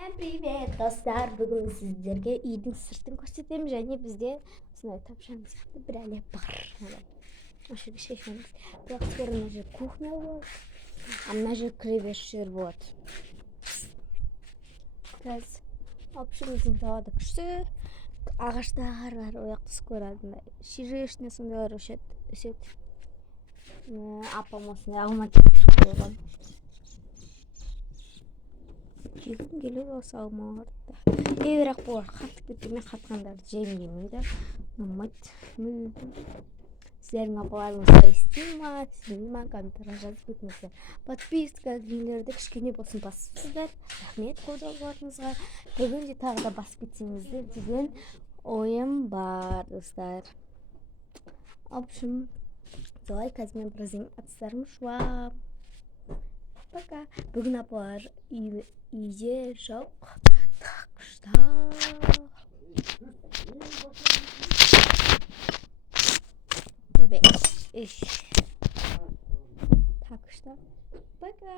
Привет, достар. Бүгін сіздерге үйдің сыртын көрсетемін, және бізде осындай тапшаң сияқты бір әлем бар. Осы шешеміз. Бірақ скоро мына жер кухня болады, а мына жер кіреберіс жер болады. Қазір общымыздың тауады күшті. Ағаштар бар, ол жақта скоро ширешня сондайлар өседі. Апам осындай алматыға шығып қойған. Жегім келеді осы алмаларды. Бірақ бұлар қатып кетті, мен қатқандарды жемеймін да. Ұнамайды мүлдем. Сіздердің апаларыңыз істей ма, істемей ма, комментария жазып кетіңіздер. Подписка нелерді кішкене болсын басыпсыздар. Рахмет қолдауларыңызға. Бүгін де тағы да басып кетсеңіздер деген ойым бар, достар. В общем, солай қазір мен біраз аттастарым шуам. Пока. Бүгін апалар үйде жоқ. Так что... Так что... Пока.